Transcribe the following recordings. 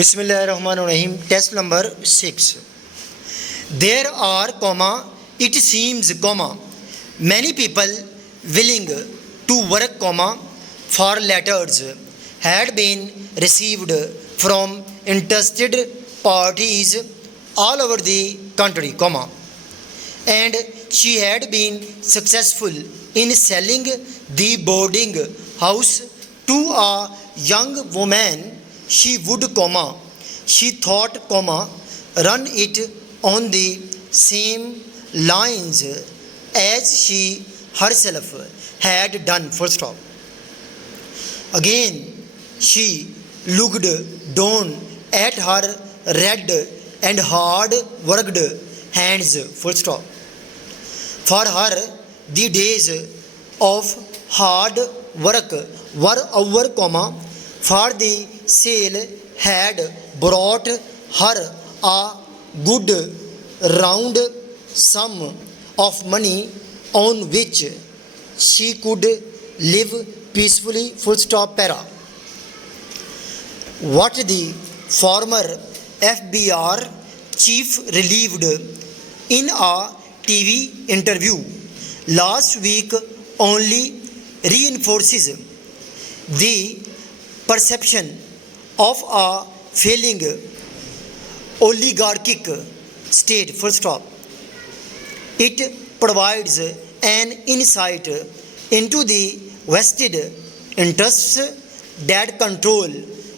Bismillahirrahmanirrahim. Test number 6. There are, it seems, many people willing to work, for letters had been received from interested parties all over the country, and she had been successful in selling the boarding house to a young woman. She would, she thought, run it on the same lines as she herself had done, full stop. Again, she looked down at her red and hard worked hands, full stop. For her, the days of hard work were over, for the sale had brought her a good round sum of money on which she could live peacefully, full stop, para. What the former FBR chief relieved in a TV interview last week only reinforces the perception of a failing oligarchic state, full stop. It provides an insight into the vested interests that control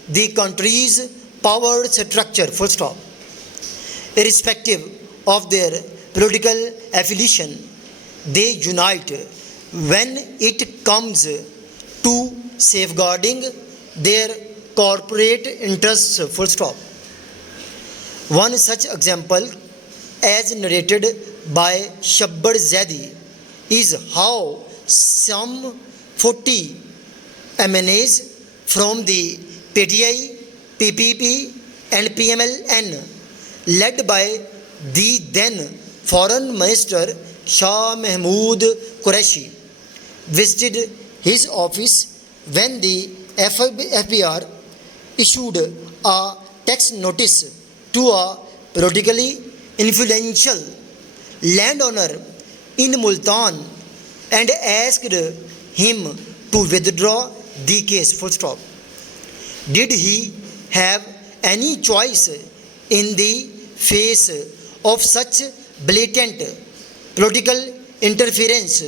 the country's power structure, full stop. Irrespective of their political affiliation, they unite when it comes to safeguarding their corporate interests, full stop. One such example, as narrated by Shabbar Zaidi, is how some 40 MNAs from the PTI, PPP and PMLN, led by the then Foreign Minister Shah Mahmood Qureshi, visited his office when the FBR issued a tax notice to a politically influential landowner in Multan and asked him to withdraw the case, full stop. Did he have any choice in the face of such blatant political interference?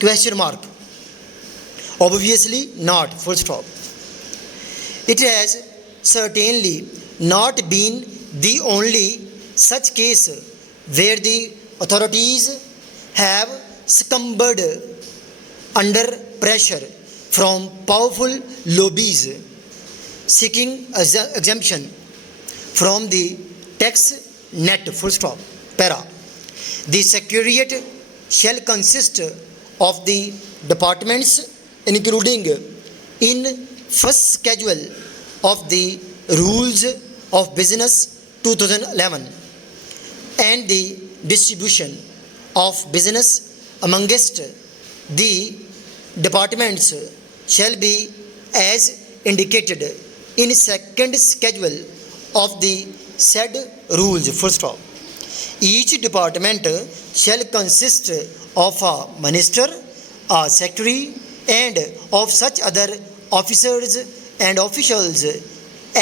Question mark. Obviously not, full stop. It has certainly not been the only such case where the authorities have succumbed under pressure from powerful lobbies seeking exemption from the tax net, full stop, para. The secretariat shall consist of the departments including in first schedule of the Rules of Business 2011 and the distribution of business amongst the departments shall be as indicated in second schedule of the said rules, full stop. Each department shall consist of a minister, a secretary and of such other officers and officials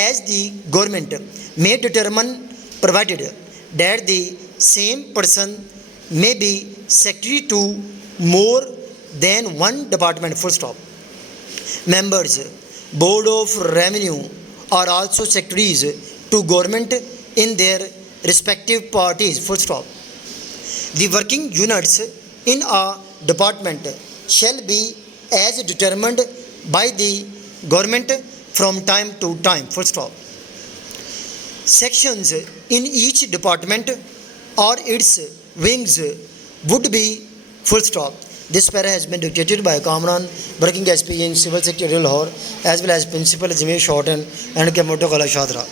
as the government may determine, provided that the same person may be secretary to more than one department, full stop. Members, Board of Revenue are also secretaries to government in their respective parties, full stop. The working units in a department shall be as determined by the government from time to time, full stop. Sections in each department or its wings would be, full stop. This para has been dictated by Kamran, working SP in Civil Secretarial Lahore, as well as Principal Ajmer Shorten and Kamoto Kala Shadra.